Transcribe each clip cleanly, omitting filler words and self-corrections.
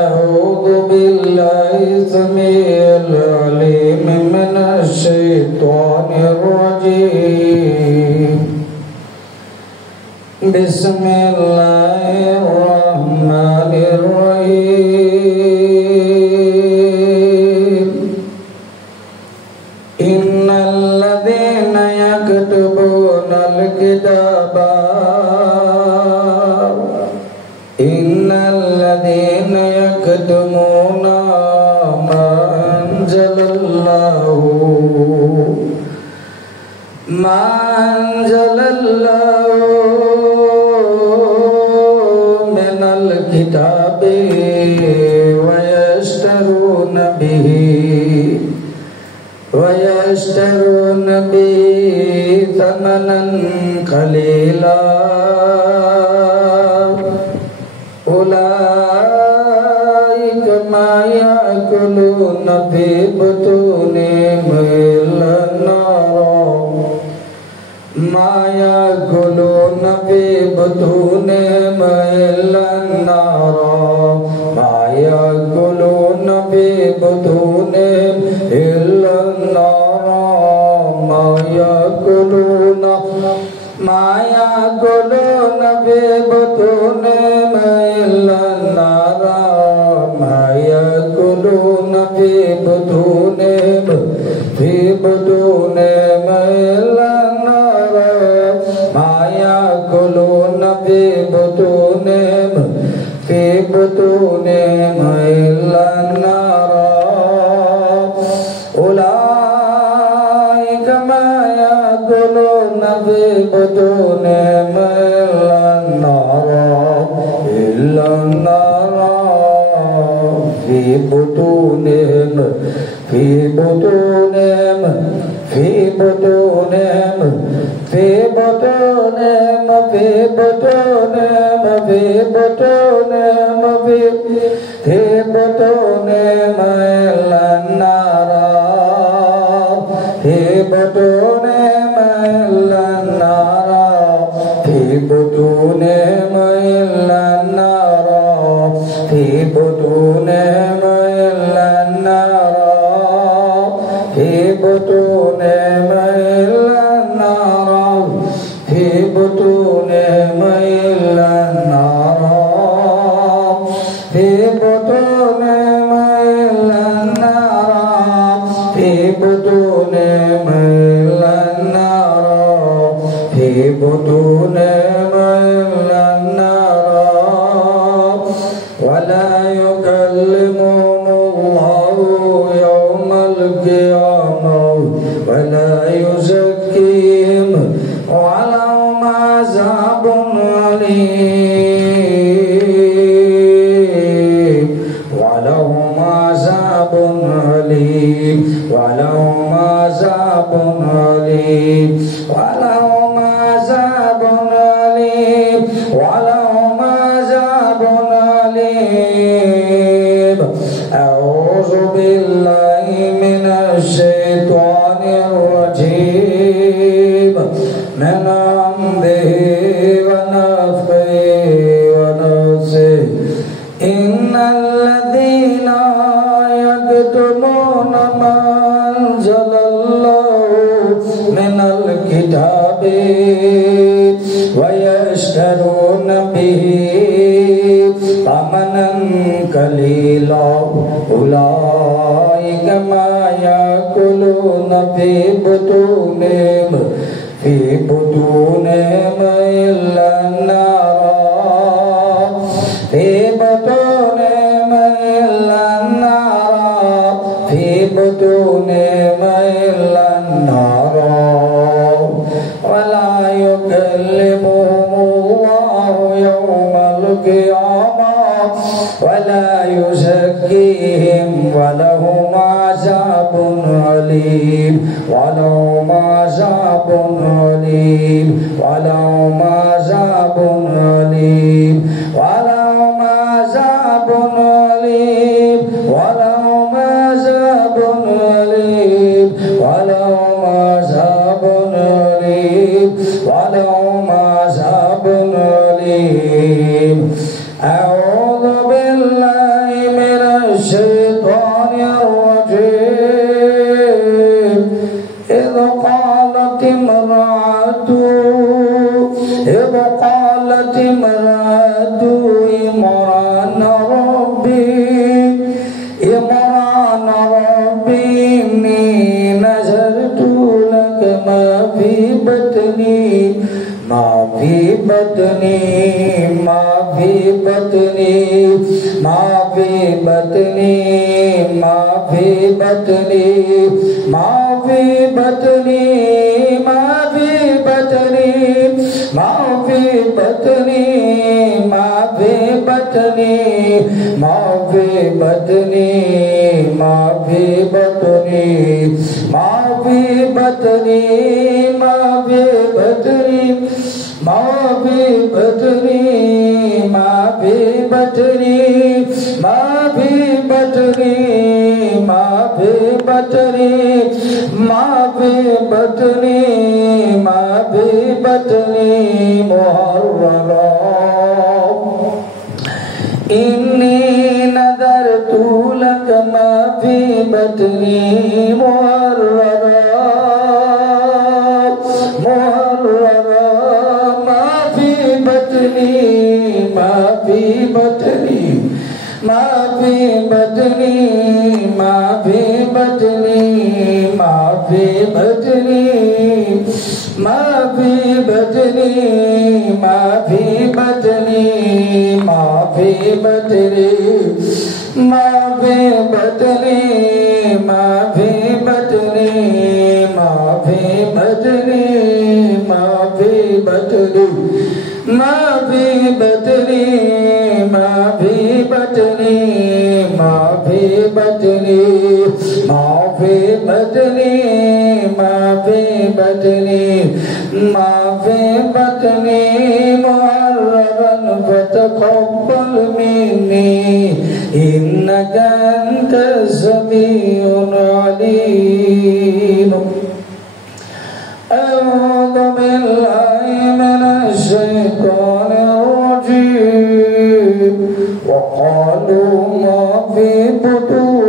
أعوذ بالله السميع العليم من الشيطان الرجيم. بسم الله الرحمن الرحيم. إن الذين يكتبون الكتاب يكتمون ما أنزل الله من الكتاب ويشترون به ثمنا قليلا أولئك ما يأكلون في بطونهم إلا النار ما يأكلون في بطونهم إلا النار ما يأكلون في بطونهم إلا النار ما يأكلون في بطونهم إلا النار ما يأكلون في بطونهم إلا النار ما يأكلون في بطونهم إلا النار أولئك ما يأكلون في بطونهم إلا النار في بطونهم إلا النار في بطونهم إلا النار في بطونهم إلا النار في بطونهم إلا النار في بطونهم إلا النار في بطونهم إلا النار في بطونهم إلا النار في بطونهم إلا النار في بطونهم إلا النار ولا يكلمهم الله يوم القيامة ولا يزكيهم ولهم عذاب أليم ولهم عذاب أليم ولهم عذاب أليم ولهم عذاب أليم ولهم عذاب أليم. أعوذ بالله من الشيطان الرجيم من حمده ونفخه ونفسه. إن الذين يكتمون ما أنزل الله من الكتاب ويشترون به ثمنا قليلا أولئك ما يأكلون في بطونهم إلا النار في بطونهم إلا النار في بطونهم إلا النار ولا يكلمهم الله يوم القيامة ولا يزكيهم ولهم عذاب أليم ولهم عذاب أليم ولهم عذاب أليم ولهم عذاب أليم ولهم عذاب أليم ولهم عذاب أليم ولهم عذاب أليم. أعوذ بالله الرجيم إذ قالت امرأة عمران ربي إني نذرت لك ما في بطني إني نذرت لك ما في بطني محررا ما في بطني فتقبل مني إنك أنت السميع العليم أعوذ بالله من الشيطان الرجيم وقالوا ما في بطون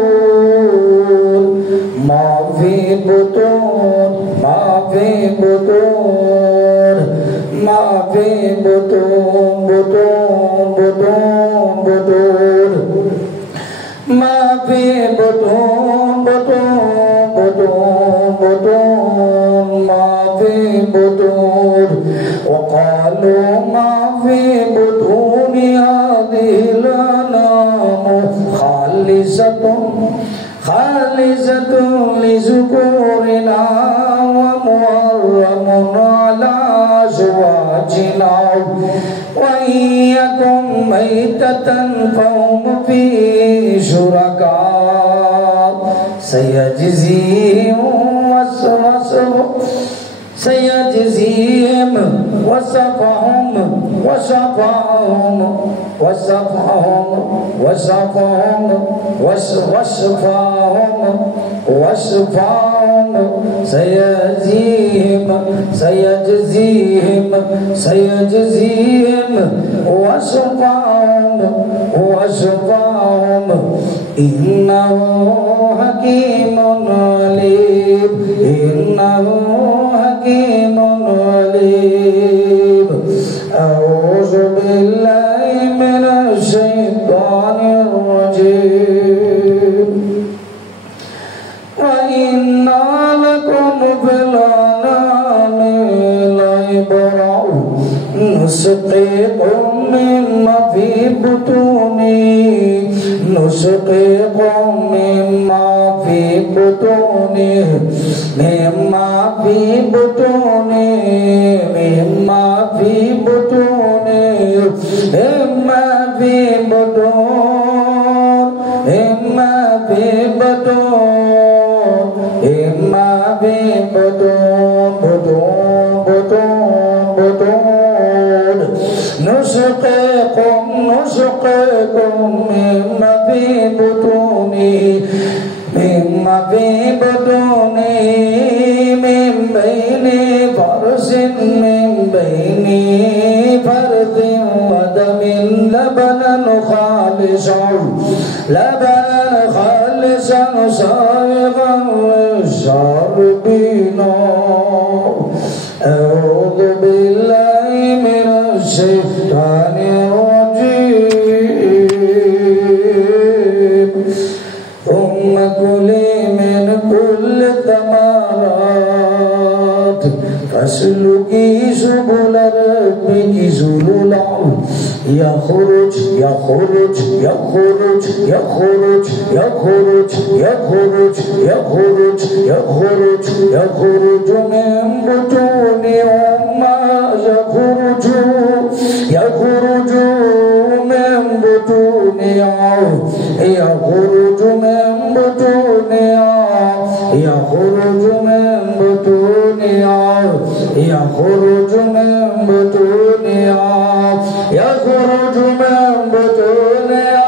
هذه الأنعام خالصة لذكورنا ومحرم على أزواجنا وإن يكن ميتة فهم فيه شركاء سيجزيهم وصفهم إنه حكيم عليم أعوذ بالله من الشيطان الرجيم وإنا لكم في الأنعام لعبرة نسقيكم مما في لبنا خالصا يخرج يخرج يخرج يخرج يخرج يخرج يخرج يخرج يخرج من بطون أمهاتهم يخرج يخرج من بطونها يخرج من بطونها يخرج من بطونها يخرج من بطونها يخرج من بطونها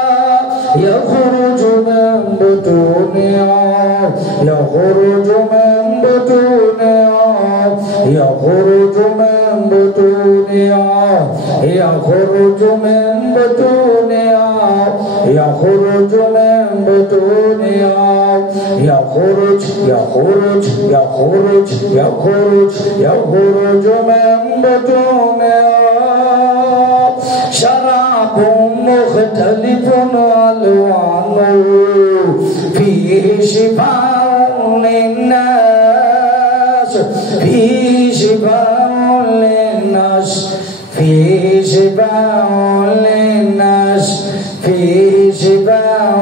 يخرج من بطونها يخرج من بطونها يخرج من بطونها يخرج من بطونها يخرج من بطونها يخرج يخرج يخرج يخرج يخرج من بطونها شراب مختلف ألوانه فيه شفاء للناس فيه شفاء للناس فيه شفاء للناس فيه شفاء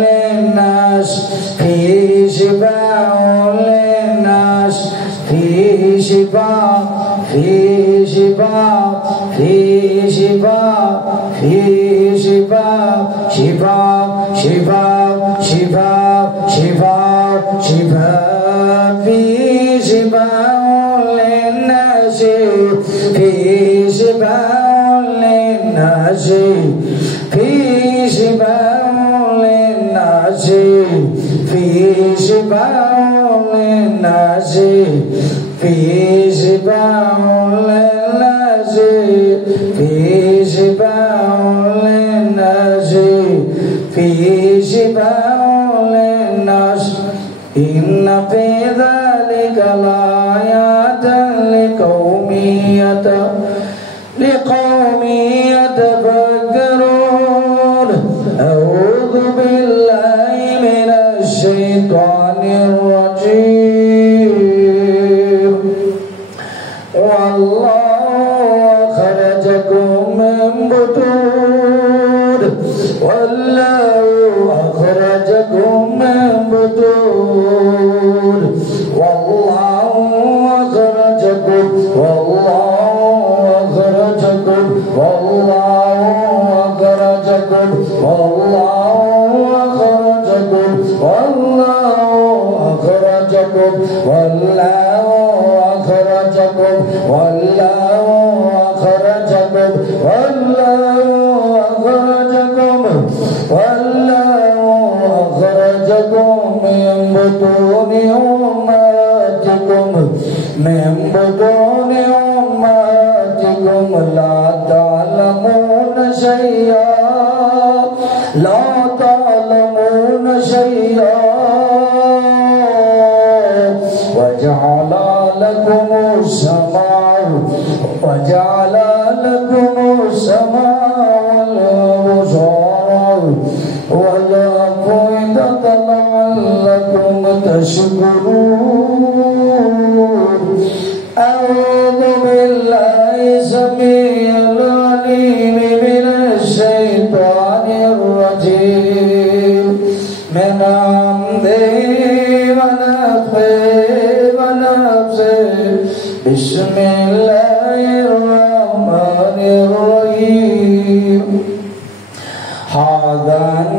للناس فيه شفاء للناس فيه شفاء فيه شفاء فيه شفاء فيه شفاء شفاء شفاء شفاء شفاء شفاء فيه شفاء للناس فيه شفاء للناس فيه شفاء للناس فيه شفاء للناس فيه شفاء للناس فيه شفاء للناس فيه شفاء للناس إن في ذلك لآيات لقوم يتفكرون أعوذ بالله من الشيطان الرجيم والله أخرجكم من بطون والله أخرجكم من بطون والله أخرجكم والله أخرجكم والله أخرجكم والله أخرجكم والله أخرجكم والله أخرجكم والله أخرجكم والله أخرجكم والله أخرجكم من بطون أمهاتكم من بطون أمهاتكم لا تعلمون شيئا لا تعلمون شيئا وجعل لكم السمع وجعل لكم السمع والأبصار والأفئدة لعلكم تشكرون أعوذ بالله السميع العليم من الشيطان الرجيم من حمده ونفخه ونفسه بسم الله الرحمن الرحيم هذان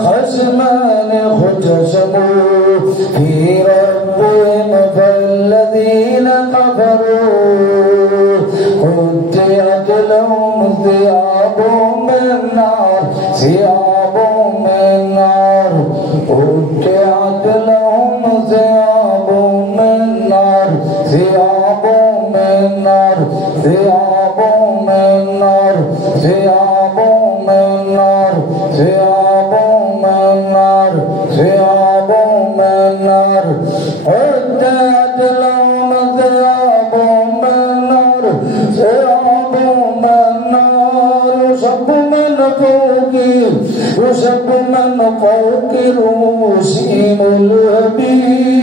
خصمان اختصموا في ربهم فالذين كفروا قطعت لهم ثياب من نار ثياب من نار قطعت لهم ثياب من نار ثياب من نار ثياب من نار ثياب من نار ثياب من نار ثياب من نار قطعت لهم ثياب من نار ثياب من نار يصب من فوق رؤوسهم الهبيب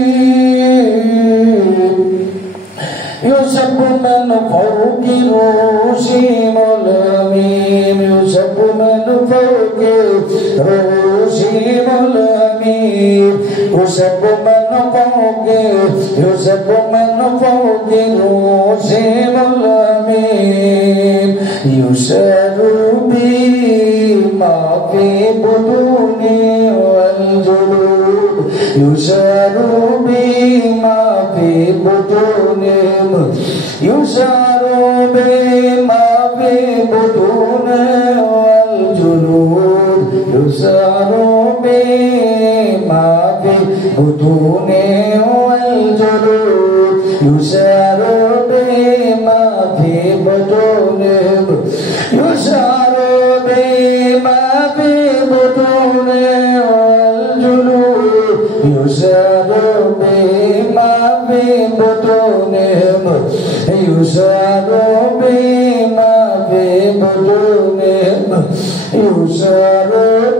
يصب من روشيم الأمير يسب من فوقه يسب من فوقه روشيم الأمير يسر بما في بطونه والجلود يسر بما في بطونهم يسر بما في بطونه والجلود يسر بما في بطونه والجلود يسر بما في بطونهم يسر بما في بطونه والجلود يسر بما في بطونهم يسر بما في بطونهم يسر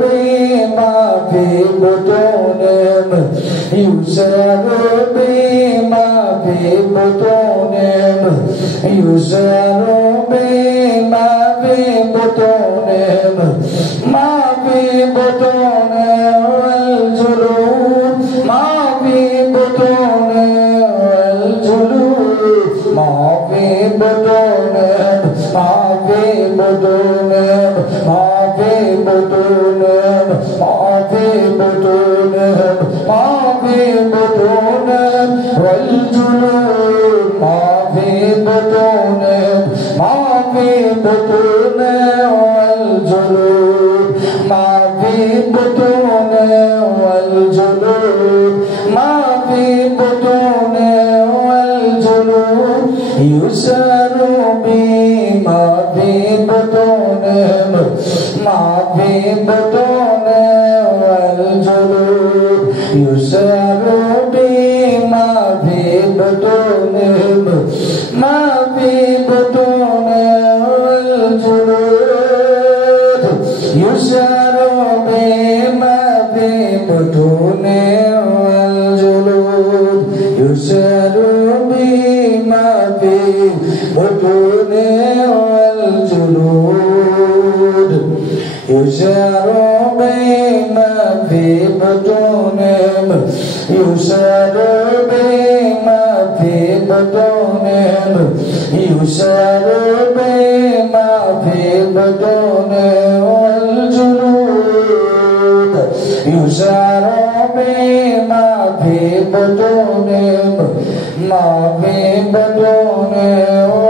بما في بطونهم يسر بما في بطونهم يسر بما في بطونهم ما في بطونه والجلود ما في بطونه والجلود ما في بطونه ما في بطونه ما في بطونه ما في بطونه ما في بطونه والجلود ما في بطونه ما في بطونه والجلود ما في بطونه والجلود ما في بطونه والجلود يسر بما في بطونهم ما في بطونه والجلود يسر بما في بطونهم ما في بطونه والجلود يسر بما في بطونه والجلود يسر بما في بطونه والجلود يسر بما في بطونهم يسر بما في بطونهم يسر بما في بطونه والجلود يسر بما في بطونهم ما في بطونه